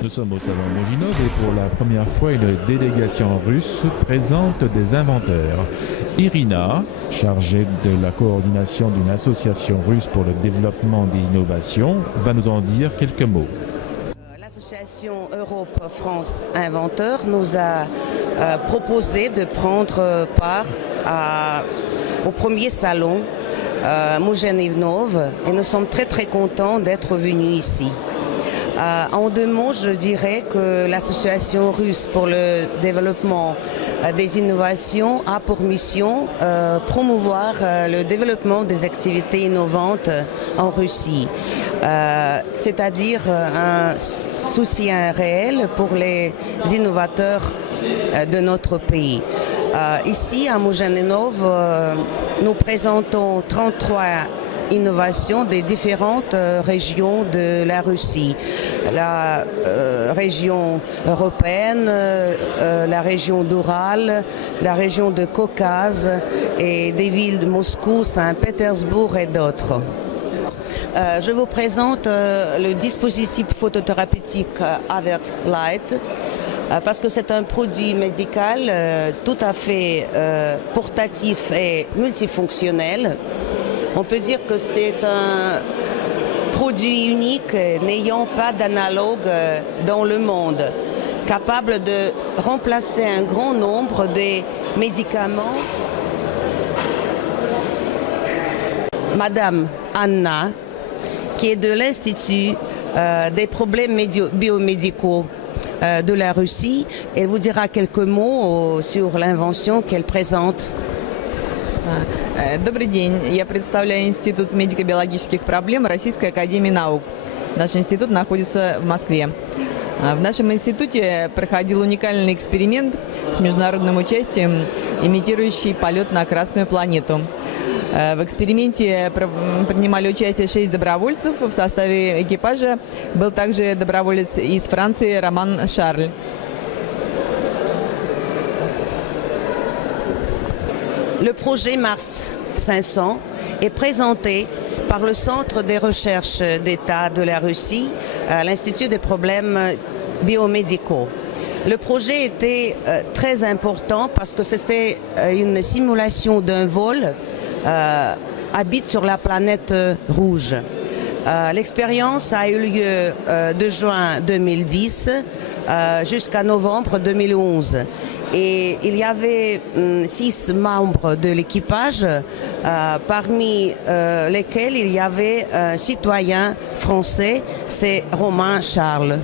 Nous sommes au salon Moginov et pour la première fois, une délégation russe présente des inventeurs. Irina, chargée de la coordination d'une association russe pour le développement des innovations, va nous en dire quelques mots. L'association Europe-France Inventeurs nous a proposé de prendre part au premier salon Moginov et nous sommes très contents d'être venus ici. En deux mots, je dirais que l'association russe pour le développement des innovations a pour mission promouvoir le développement des activités innovantes en Russie, c'est-à-dire un soutien réel pour les innovateurs de notre pays. Ici, à Moginov, nous présentons 33 innovations des différentes régions de la Russie. La région européenne, la région d'Oural, la région de Caucase et des villes de Moscou, Saint-Pétersbourg et d'autres. Je vous présente le dispositif photothérapeutique Averse Light parce que c'est un produit médical tout à fait portatif et multifonctionnel. On peut dire que c'est un produit unique n'ayant pas d'analogue dans le monde, capable de remplacer un grand nombre de médicaments. Madame Anna, qui est de l'Institut des problèmes biomédicaux de la Russie, elle vous dira quelques mots sur l'invention qu'elle présente. Добрый день. Я представляю Институт медико-биологических проблем Российской академии наук. Наш институт находится в Москве. В нашем институте проходил уникальный эксперимент с международным участием, имитирующий полет на Красную планету. В эксперименте принимали участие 6 добровольцев. В составе экипажа был также доброволец из Франции Роман Шарль. Le projet Mars 500 est présenté par le Centre des recherches d'État de la Russie, l'Institut des problèmes biomédicaux. Le projet était très important parce que c'était une simulation d'un vol habite sur la planète rouge. L'expérience a eu lieu de juin 2010 jusqu'à novembre 2011. Et il y avait 6 membres de l'équipage, parmi lesquels il y avait un citoyen français, c'est Romain Charles.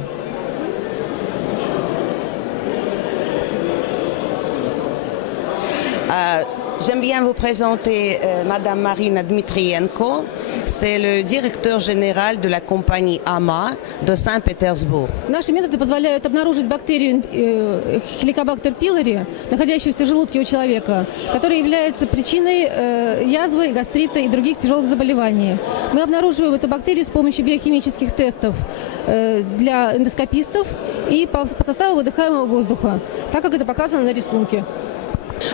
J'aime bien vous présenter Madame Marina Dmitrienko. C'est le directeur général de la compagnie AMA de Saint-Pétersbourg. Наши методы позволяют обнаружить бактерию Helicobacter pylori, находящуюся в желудке у человека, которая является причиной язвы, гастрита и других тяжелых заболеваний. Мы обнаруживаем эту бактерию с помощью биохимических тестов для эндоскопистов и по составу выдыхаемого воздуха, так как это показано на рисунке.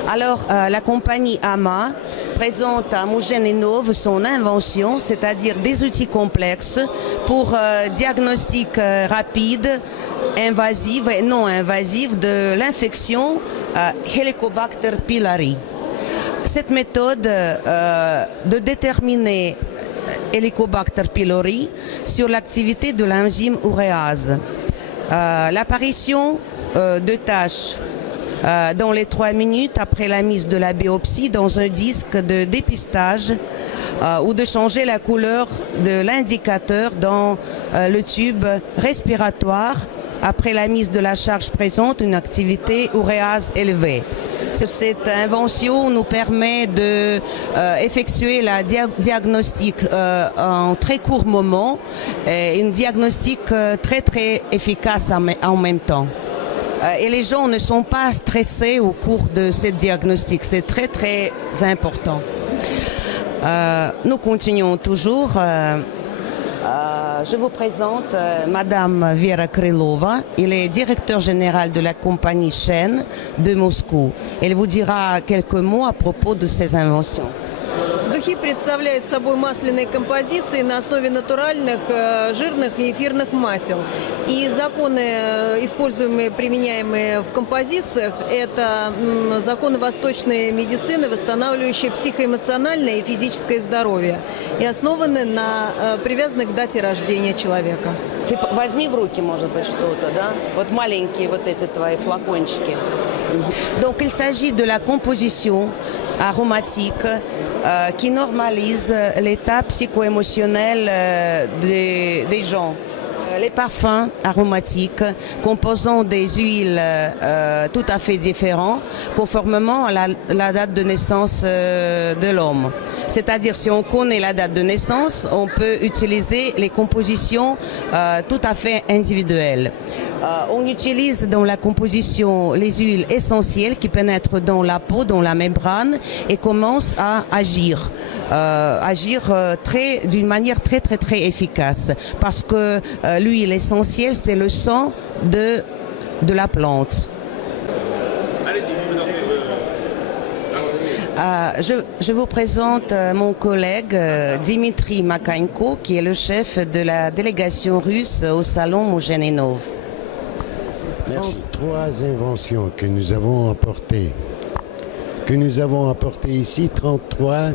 Alors, la compagnie AMA présente à Moginov son invention, c'est-à-dire des outils complexes pour diagnostic rapide, invasif et non invasif de l'infection Helicobacter pylori. Cette méthode de déterminer Helicobacter pylori sur l'activité de l'enzyme uréase, l'apparition de taches dans les 3 minutes après la mise de la biopsie dans un disque de dépistage ou de changer la couleur de l'indicateur dans le tube respiratoire après la mise de la charge présente une activité uréase élevée. Cette invention nous permet d'effectuer la diagnostic en très court moment et une diagnostic très efficace en même temps. Et les gens ne sont pas stressés au cours de ce diagnostic. C'est très important. Nous continuons toujours. Je vous présente Madame Vera Krylova. Elle est directeur général de la compagnie Shen de Moscou. Elle vous dira quelques mots à propos de ses inventions. Духи представляют собой масляные композиции на основе натуральных жирных и эфирных масел. И законы, используемые, применяемые в композициях, это законы восточной медицины, восстанавливающие психоэмоциональное и физическое здоровье. И основаны на привязанных к дате рождения человека. Ты возьми в руки, может быть, что-то, да? Вот маленькие вот эти твои флакончики. Donc il s'agit de la composition aromatique qui normalise l'état psycho-émotionnel des gens. Les parfums aromatiques composant des huiles tout à fait différentes conformément à la date de naissance de l'homme. C'est-à-dire si on connaît la date de naissance, on peut utiliser les compositions tout à fait individuelles. On utilise dans la composition les huiles essentielles qui pénètrent dans la peau, dans la membrane et commencent à agir. D'une manière très très très efficace parce que l'huile essentielle c'est le sang de la plante. Je vous présente mon collègue Dimitri Makhaïnko qui est le chef de la délégation russe au salon Moujene-Nov. Merci. 3 inventions que nous avons apportées. Ici, 33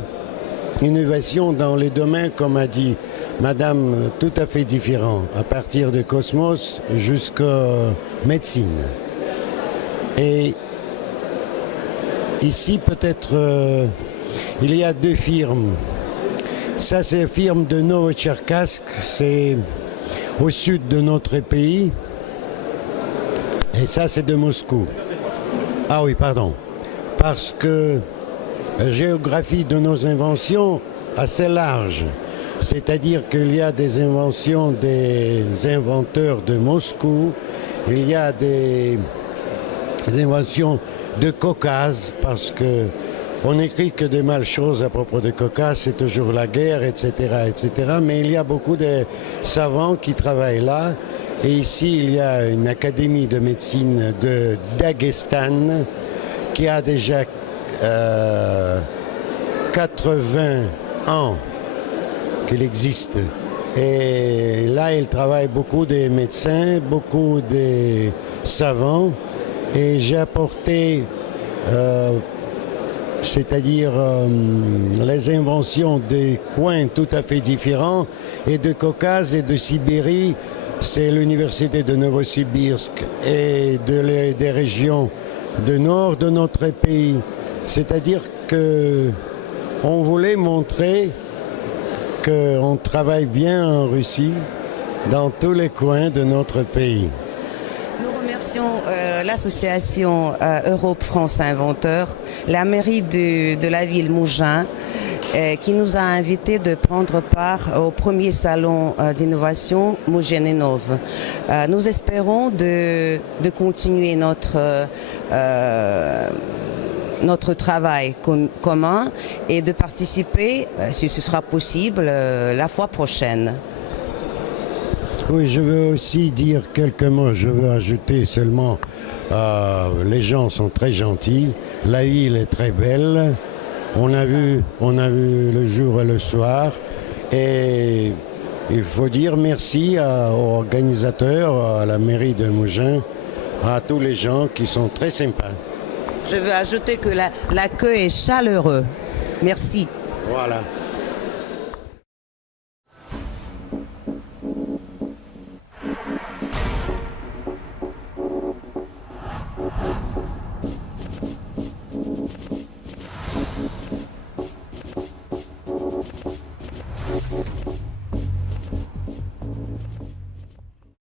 innovations dans les domaines, comme a dit Madame, tout à fait différents, à partir de cosmos jusqu'à médecine. Et ici, peut-être, il y a 2 firmes. Ça, c'est la firme de Novotcherkassk, c'est au sud de notre pays. Et ça, c'est de Moscou. Ah oui, pardon. Parce que la géographie de nos inventions est assez large. C'est-à-dire qu'il y a des inventions des inventeurs de Moscou, il y a des inventions de Caucase, parce que on n'écrit que des mal choses à propos de Caucase, c'est toujours la guerre, etc., etc. Mais il y a beaucoup de savants qui travaillent là. Et ici, il y a une académie de médecine de Daghestan qui a déjà 80 ans qu'il existe. Et là, il travaille beaucoup des médecins, beaucoup des savants. Et j'ai apporté, c'est-à-dire les inventions des coins tout à fait différents, et de Caucase et de Sibérie. C'est l'université de Novosibirsk et des régions du nord de notre pays. C'est-à-dire qu'on voulait montrer qu'on travaille bien en Russie, dans tous les coins de notre pays. Nous remercions l'association Europe France Inventeur, la mairie de la ville Mougins, qui nous a invités de prendre part au premier salon d'innovation Moujene-Nov. Nous espérons de continuer notre travail commun et de participer, si ce sera possible, la fois prochaine. Oui, je veux aussi dire quelques mots. Je veux ajouter seulement, les gens sont très gentils, la ville est très belle. On a vu le jour et le soir, et il faut dire merci aux organisateurs, à la mairie de Mougins, à tous les gens qui sont très sympas. Je veux ajouter que l'accueil est chaleureux. Merci. Voilà.